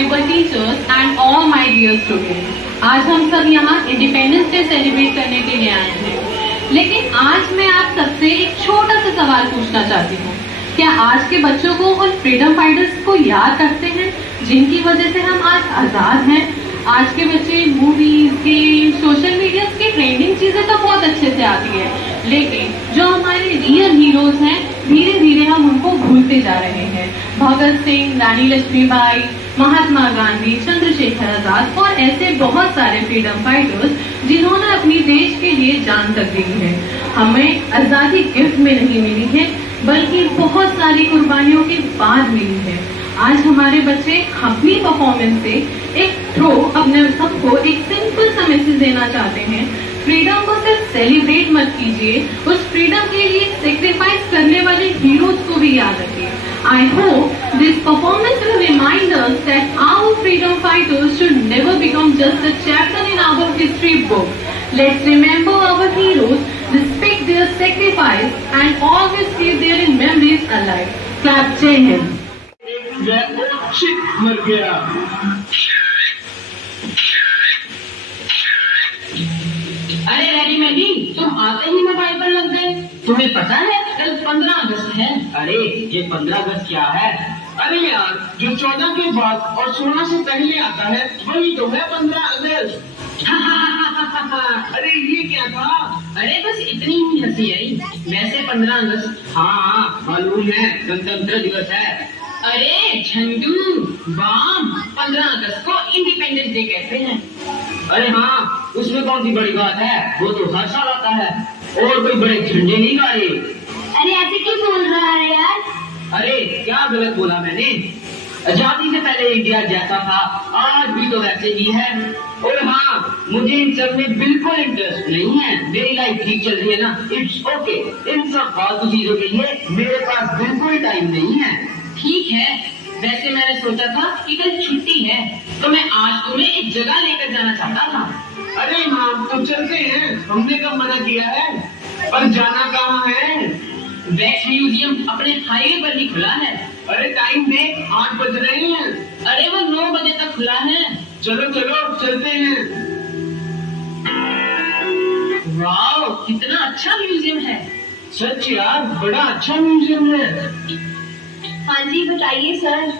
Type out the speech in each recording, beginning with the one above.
honorable teachers and all my dear students. आज हम सब यहाँ इंडिपेंडेंस डे सेलिब्रेट करने के लिए आए हैं, लेकिन आज मैं आप सबसे एक छोटा सा सवाल पूछना चाहती हूँ। क्या आज के बच्चों को उन फ्रीडम फाइटर्स को याद रखते हैं जिनकी वजह से हम आज आजाद हैं? आज के बच्चे मूवीज, गेम, सोशल मीडिया की ट्रेंडिंग चीजें तो बहुत अच्छे से आती है, लेकिन जो हमारे रियल हीरोज हैं धीरे धीरे हम उनको भूलते जा रहे हैं। भगत सिंह, रानी लक्ष्मीबाई, महात्मा गांधी, चंद्रशेखर आजाद और ऐसे बहुत सारे फ्रीडम फाइटर्स जिन्होंने अपनी देश के लिए जान तक दी है। हमें आजादी गिफ्ट में नहीं मिली है, बल्कि बहुत सारी कुर्बानियों के बाद मिली है। आज हमारे बच्चे अपनी परफॉर्मेंस से अपने सबको एक सिंपल सा मैसेज देना चाहते हैं। फ्रीडम को सिर्फ सेलिब्रेट मत कीजिए, उस फ्रीडम के लिए सेक्रीफाइस करने वाले हीरोज को भी याद रखिए। I hope this performance will remind us that our freedom fighters should never become just a chapter in our history book. Let's remember our heroes, respect their sacrifice, and always keep their memories alive. Clap, Jai Hind. मर गया। अरे रेडीमेडी, तुम आते ही mobile पर लग गए। तुम्हें पता है कल 15 अगस्त है। अरे ये 15 अगस्त क्या है? अरे यार, जो 14 के बाद और 16 से पहले आता है वही तो है 15 अगस्त। अरे ये क्या था? अरे बस इतनी ही हंसी आई। वैसे 15 अगस्त हाँ मालूम है, गणतंत्र दिवस है। अरे झंडू बम, 15 अगस्त को इंडिपेंडेंस डे कहते हैं। अरे हाँ, उसमें कौन सी बड़ी बात है, वो तो हर साल आता है। और कोई बड़े झंडे नहीं गाड़े। अरे ऐसे क्यों बोल रहा है यार? अरे क्या गलत बोला मैंने? आजादी से पहले इंडिया जैसा था आज भी तो वैसे ही है। और हाँ, मुझे इन सब में बिल्कुल इंटरेस्ट नहीं है। मेरी लाइफ ठीक चल रही है ना, इट्स ओके। इन सब फालतू चीजों के लिए मेरे पास बिल्कुल टाइम नहीं है। ठीक है, वैसे मैंने सोचा था कि कल छुट्टी है तो मैं आज तुम्हें एक जगह लेकर जाना चाहता था। अरे हाँ, तो चलते हैं, हमने कब मना किया है? पर जाना कहाँ है? वैक्स म्यूजियम अपने हाईवे पर ही खुला है। अरे टाइम देख, 8 बज रहे हैं। अरे वो 9 बजे तक खुला है। चलो चलो चलते हैं। वाह, कितना अच्छा म्यूजियम है। सच यार, बड़ा अच्छा म्यूजियम है। हाँ जी बताइए सर।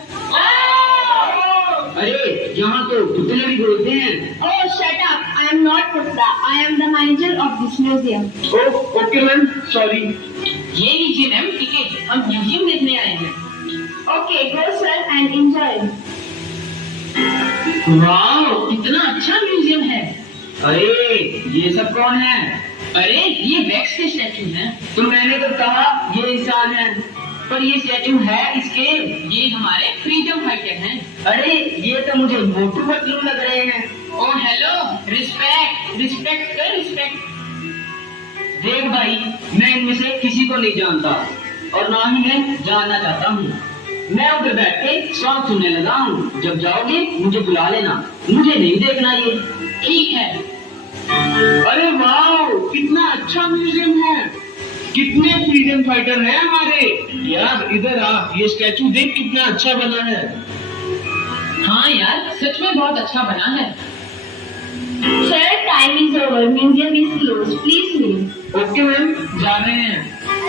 अरे यहाँ तो पुतले भी बोलते हैं। Oh shut up! I am not Putla. I am the manager of this museum. Oh okay ma'am, sorry. ये लीजिए मैम टिकट, हम म्यूजियम देखने आए हैं। Okay, go sir and enjoy. वाह, कितना अच्छा म्यूजियम है। अरे ये सब कौन है? अरे ये वैक्स के स्टैचू हैं। तो मैंने तो कहा ये इंसान है, पर ये स्टैचू है इसके। ये हमारे फ्रीडम फाइटर हैं। अरे ये तो मुझे मोटू पतलू लग रहे हैं। ओह हेलो, रिस्पेक्ट रिस्पेक्ट कर रिस्पेक्ट। देख भाई, मैं इनमें से किसी को नहीं जानता और ना ही मैं जानना चाहता हूँ। मैं उधर बैठ के सॉन्ग सुनने लगा हूँ। जब जाओगे मुझे बुला लेना, मुझे नहीं देखना ये। ठीक है। अरे वाह, कितना अच्छा म्यूजियम है। कितने फ्रीडम फाइटर हैं हमारे। यार इधर आ, ये स्टैचू देख कितना अच्छा बना है। हाँ यार, सच में बहुत अच्छा बना है। Sir, time is over. Museum is closed. Please leave. Okay ma'am, जा रहे हैं।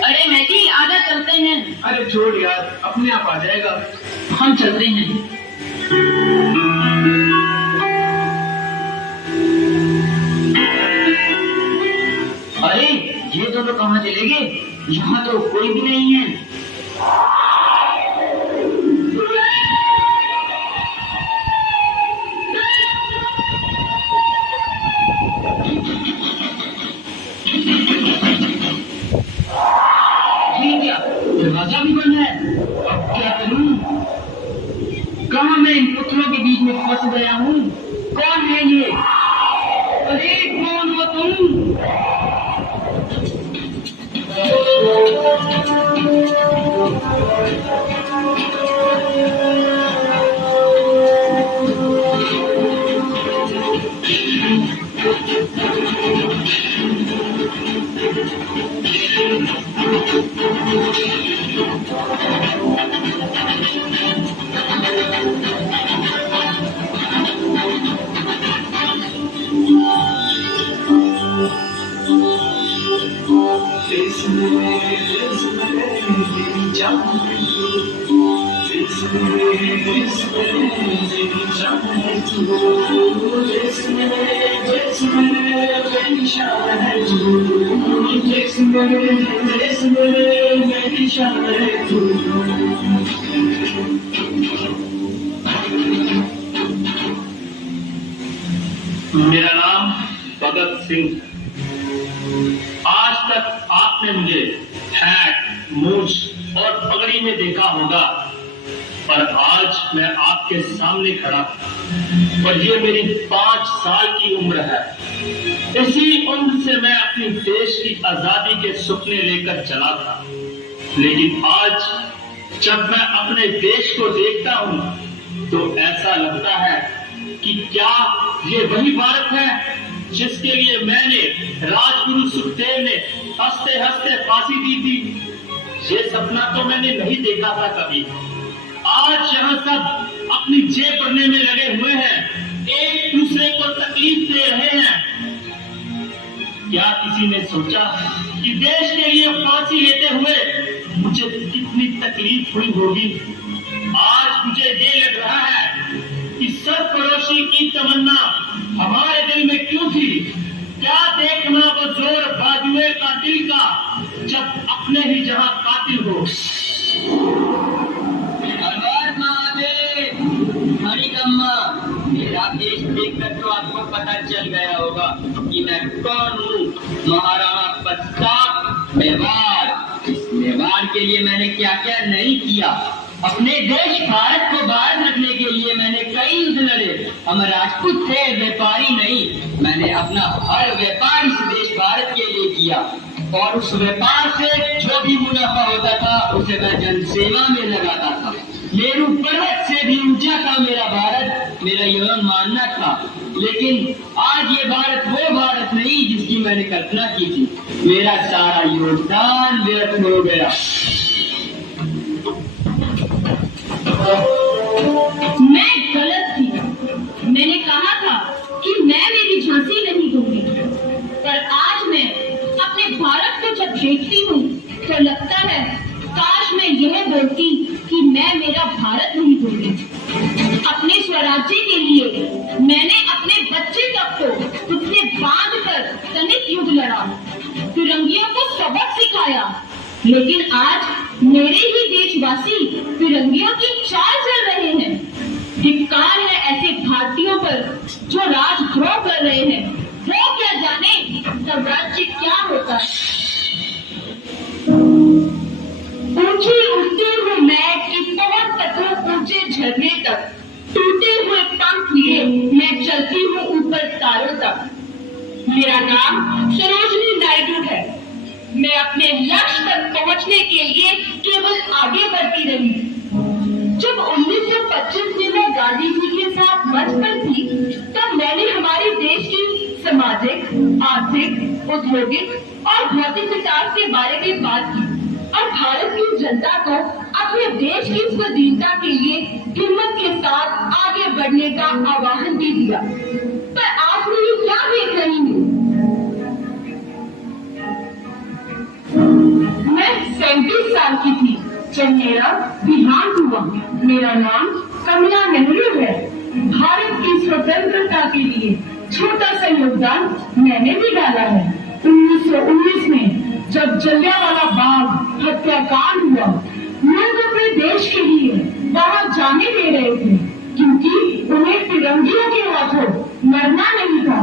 अरे मैगी, आजा चलते हैं। अरे छोड़ यार, अपने आप आ जाएगा। हम चलते हैं। अरे ये दोनों कहाँ चले गए? यहाँ तो कोई भी नहीं है। ये क्या, दरवाजा भी बंद है। अब क्या करूं? कहाँ मैं इन पुतलों के बीच में फंस गया हूँ? कौन है ये? अरे कौन हो तुम? मेरा नाम भगत सिंह है। आज तक आपने मुझे हैट, मूछ और पगड़ी में देखा होगा, पर आज मैं आपके सामने खड़ा हूं और ये मेरी 5 साल की उम्र है। इसी उम्र से मैं अपनी देश की आजादी के सपने लेकर चला था, लेकिन आज जब मैं अपने देश को देखता हूं तो ऐसा लगता है कि क्या ये वही भारत है जिसके लिए मैंने राजगुरु सुखदेव ने हंसते हंसते फांसी दी थी। ये सपना तो मैंने नहीं देखा था कभी। आज यहाँ सब अपनी जेब भरने में लगे हुए हैं, एक दूसरे को तकलीफ दे रहे हैं। क्या किसी ने सोचा कि देश के लिए फांसी लेते हुए मुझे कितनी तकलीफ हुई होगी? आज मुझे ये लग रहा है कि सरफरोशी की तमन्ना हमारे दिल में क्यों थी? क्या देखना वो जोर बाजुए का दिल का जब अपने ही जहां कातिल हो। हर महादेव, हरिकम्मा, मेरा देश देखकर तो आपको पता चल गया होगा कि मैं कौन हूँ। महाराणा प्रताप मेवाड़। इस मेवाड़ के लिए मैंने क्या क्या नहीं किया। अपने देश भारत को बाहर रखने के लिए मैंने कई युद्ध लड़े। हम राजपूत थे, व्यापारी नहीं। मैंने अपना हर व्यापार इस देश भारत के लिए किया और उस व्यापार से जो भी मुनाफा होता था उसे मैं जनसेवा में लगाता था। मेरू पर्वत से भी ऊंचा था मेरा भारत, मेरा यह मानना था। लेकिन आज ये भारत वो भारत नहीं जिसकी मैंने कल्पना की थी। मेरा सारा योगदान व्यर्थ हो गया। मैं गलत थी। मैंने कहा था कि मैं मेरी झांसी नहीं दूंगी, पर आज मैं अपने भारत को जब देखती हूँ तो लगता है काश मैं यह बोलती कि मैं मेरा भारत नहीं दूंगी। अपने स्वराज्य के लिए मैंने अपने बच्चे तक को उससे बांध कर तनिक युद्ध लड़ा, फिरंगियों को सबक सिखाया। लेकिन आज मेरे ही देशवासी फिरंगियों की चाल चल रहे हैं। धिक्कार है ऐसे भारतीयों पर जो राजद्रोह कर रहे हैं। वो क्या जाने स्वराज्य क्या होता है। ऊंची उड़ती हुई मैं कि बहुत कदों ऊंचे झरने तक, टूटे हुए पंख लिए मैं चलती हूँ ऊपर तारों तक। मेरा नाम सरोजनी नायडू है। मैं अपने लक्ष्य तक पहुंचने के लिए केवल आगे बढ़ती रही। जब 1925 में मैं गांधी जी के साथ मंच पर थी, तब मैंने हमारे देश की सामाजिक, आर्थिक, औद्योगिक और भौतिक विकास के बारे में बात की और भारत की जनता को अपने देश की स्वाधीनता के लिए हिम्मत के साथ आगे बढ़ने का आह्वान भी दिया। पर आज मैं ये क्या देख रही हूँ? मैं 37 साल की थी जब मेरा देहांत हुआ। मेरा नाम कमला नेहरू है। भारत की स्वतंत्रता के लिए छोटा सा योगदान मैंने भी डाला है। 1919 में जब जलियांवाला बाग हत्याकांड हुआ, लोग अपने देश के लिए वहां जाने दे रहे थे क्योंकि उन्हें फिरंगियों के हाथों मरना नहीं था।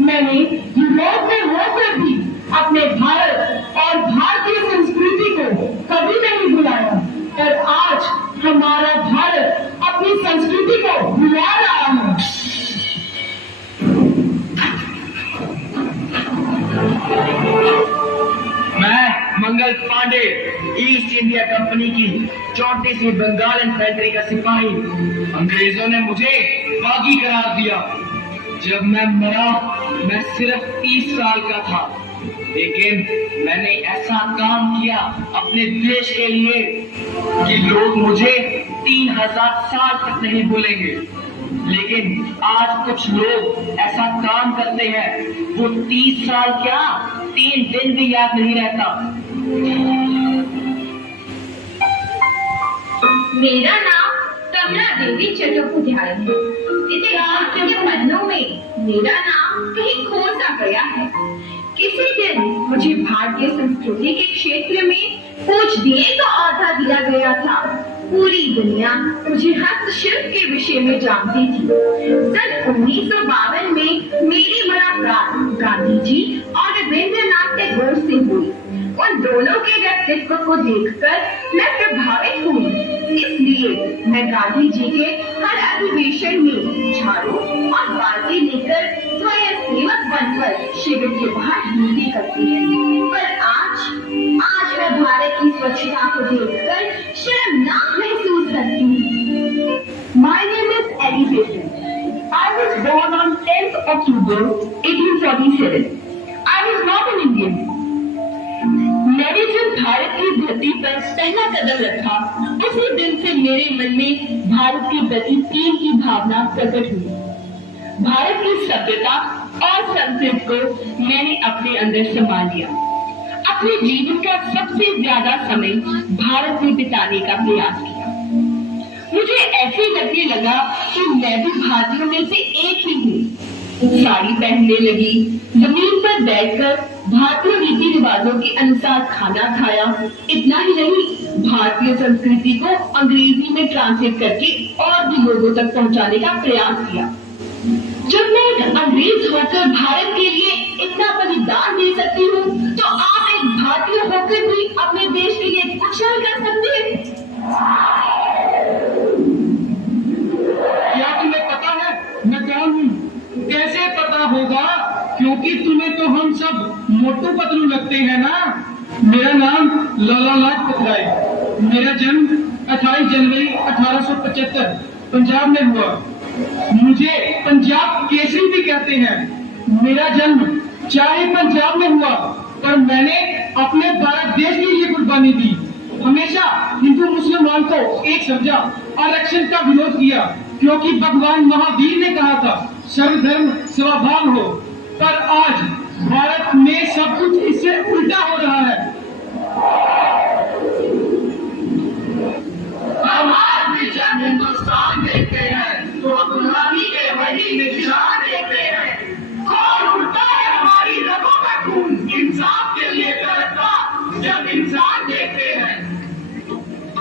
मैंने यूरोप में होकर भी अपने भारत और भारतीय संस्कृति को कभी नहीं भुलाया, और आज हमारा भारत अपनी संस्कृति को भुला रहा है। मैं Mangal Pandey, east India company की 34वीं बंगाल इन्फेंट्री का सिपाही। अंग्रेजों ने मुझे बागी करार दिया। जब मैं मरा मैं सिर्फ 30 साल का था, लेकिन मैंने ऐसा काम किया अपने देश के लिए कि लोग मुझे 3000 साल तक नहीं भूलेंगे। लेकिन आज कुछ लोग ऐसा काम करते हैं वो 30 साल क्या 3 दिन भी याद नहीं रहता। मेरा नाम कमला देवी चट्टोपाध्याय है। इतिहास के पन्नों में मेरा नाम कहीं खो सा गया है। किसी दिन मुझे भारतीय संस्कृति के क्षेत्र में कुछ दिए का औहदा दिया गया था। पूरी दुनिया मुझे हस्तशिल्प के विषय में जानती थी। सन 1952 में मेरी मुलाकात गांधी जी और रविंद्रनाथ टैगोर से हुई। उन दोनों के व्यक्तित्व को देखकर मैं प्रभावित हुई। इसलिए मैं गांधी जी के हर अधिवेशन में झाड़ू और बाल्टी लेकर स्वयं सेवक बनकर शिविर के बाहर ड्यूटी करती है। पर आज मैं भारत की स्वच्छता को देखकर शर्मनाक महसूस करती हूँ। My name is Ellie Baker. I was born on 10th October 1847. I was not an Indian. मैंने जब भारत की धरती पर पहला कदम रखा, उसी दिन से मेरे मन में भारत के प्रति प्रेम की भावना प्रकट हुई। भारत की सभ्यता और संस्कृति को मैंने अपने अंदर संभाल लिया। अपने जीवन का सबसे ज्यादा समय भारत में बिताने का प्रयास किया। मुझे ऐसे लगने लगा कि मैं भी भारतीयों में से एक ही हूँ। साड़ी पहनने लगी, जमीन पर बैठकर भारतीय रीति रिवाजों के अनुसार खाना खाया। इतना ही नहीं, भारतीय संस्कृति को अंग्रेजी में ट्रांसलेट करके और भी लोगों तक पहुंचाने का प्रयास किया। जब मैं एक अंग्रेज होकर भारत के लिए इतना बलिदान दे सकती हूँ, तो आप एक भारतीय होकर भी अपने देश के लिए कुछ नहीं कर सकते। क्या तुम्हें पता है मैं कौन हूँ? कैसे पता होगा, क्योंकि तुम्हें तो हम सब मोटू पतलू लगते हैं ना। मेरा नाम लाला लाजपत राय। मेरा जन्म 28 जनवरी 1875 पंजाब में हुआ। मुझे पंजाब केसरी भी कहते हैं। मेरा जन्म चाहे पंजाब में हुआ, पर मैंने अपने भारत देश के लिए कुर्बानी दी। हमेशा हिंदू मुसलमान को एक समझा, आरक्षण का विरोध किया, क्योंकि भगवान महावीर ने कहा था सर्वधर्म समभाव हो। पर आज भारत में सब कुछ इससे उल्टा हो रहा है। हम आज भी जब हिंदुस्तान देखते हैं तो गुलामी के वही निशान देखते हैं। कौन उड़ता है हमारी रगों का खून, इंसाफ के लिए तड़पता जब इंसान देखते हैं।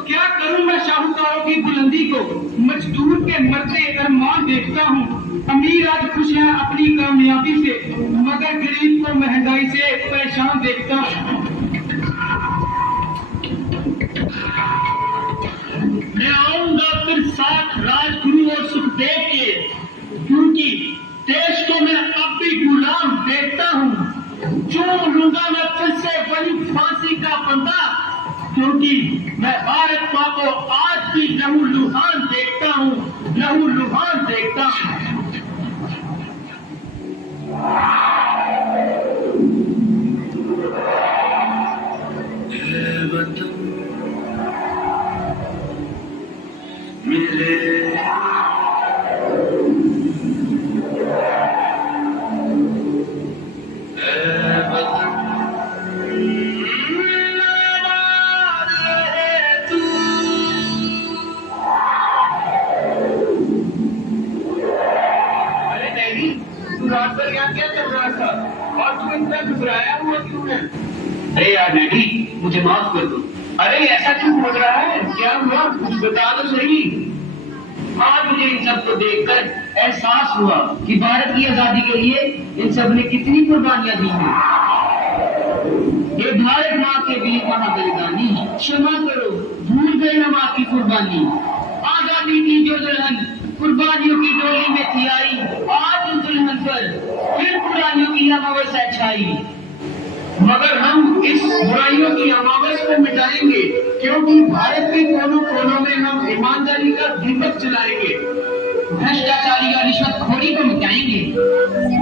क्या करूं मैं शाहूकारों की बुलंदी को, मजदूर के मरते अरमान देखता हूँ। अमीर आज खुश है अपनी कामयाबी से, मगर गरीब को महंगाई से परेशान देखता हूँ। मैं आऊंगा फिर साथ राजगुरु और सुखदेव के, क्योंकि देश को मैं अब भी गुलाम देखता हूँ। जो लूंगा मैं फिर से वही फांसी का फंदा, क्योंकि मैं भारत माँ को आज भी लहू लुहान देखता हूँ, लहू लुहान देखता हूँ। अरे यार डैडी, मुझे माफ कर दो। अरे ऐसा क्यों बोल रहा है, क्या हुआ, कुछ बता तो सही। आज मुझे इन सब को देखकर एहसास हुआ कि भारत की आजादी के लिए इन सब ने कितनी कुर्बानियां दी हैं। ये भारत माँ के वीर महाबलिदानी, क्षमा करो, भूल गए हम आपकी कुर्बानी। आजादी की जो दुल्हन कुर्बानियों की डोली में थी आई, आज उस दुल्हन पर फिर बुराइयों की अमावस्या छाई। मगर हम इस बुराइयों की अमावस को मिटाएंगे, क्योंकि भारत के कोनों कोनों में हम ईमानदारी का दीपक जलाएंगे, भ्रष्टाचारी और रिश्वतखोरी को मिटाएंगे,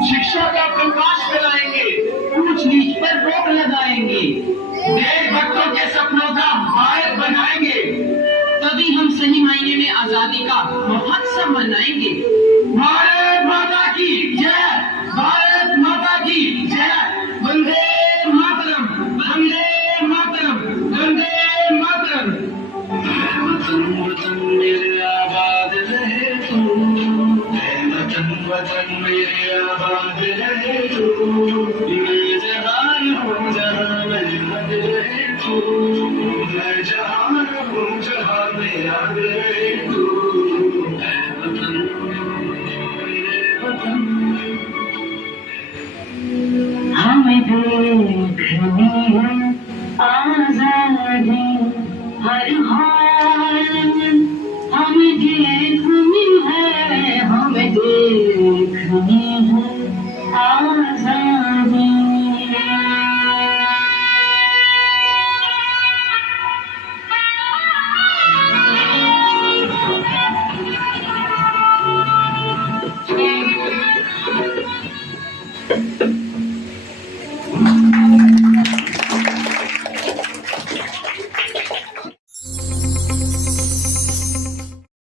शिक्षा का प्रकाश फैलाएंगे, ऊंच नीच पर रोक लगाएंगे, देशभक्तों के सपनों का भारत बनाएंगे। तभी हम सही मायने में आजादी का महोत्सव मनाएंगे। भारत माता की जय, भारत माता की जय। वंदे मातरम, वंदे मातरम, वंदे मातरम। वतन वतन मेरे आबाद। वतन मेरे आबाद रहे तू, मैं जहान हूँ जहाँ में रहे तू, मैं जहान हूँ जहाँ में याद रहे तू, ऐ वतन मेरे वतन। हमें देखनी है आजादी हर हाल में, हमें देखनी है, हमें देखनी है आजादी।